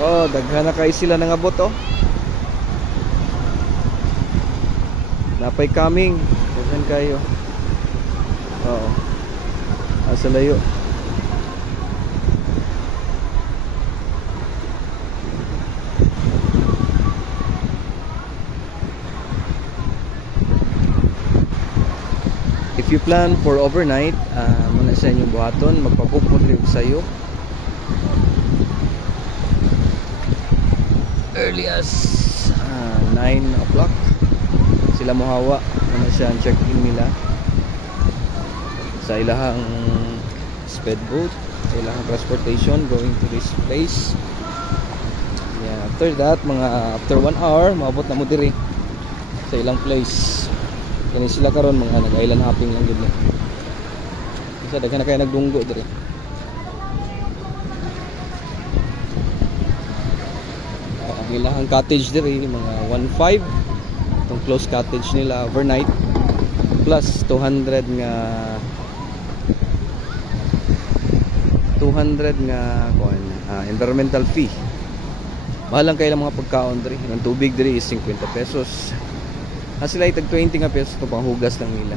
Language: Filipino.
Oh, daghan na kay sila nang abot oh. Napay coming. Daghan kayo. Oo. Asa layo. If you plan for overnight, muna sa inyong buhaton, magpabook mo rin sa'yo early as 9 o'clock sila mohawa. Muna siya ang check-in nila sa ilahang speedboat, sa ilahang transportation going to this place. Yeah, after that, after 1 hour, maabot na mo diri sa ilang place. Kani sila karon mga nag-island hopping lang gid ni. Isa daghan na kay nagdunggo diri. Ang ilahang cottage diri mga 1.5 itong close cottage nila overnight plus 200 nga environmental fee. Mahal lang kay mga pagkaon diri. Ang tubig diri is 50 pesos. Sila itag 20 nga pesos to pang hugas lang nila.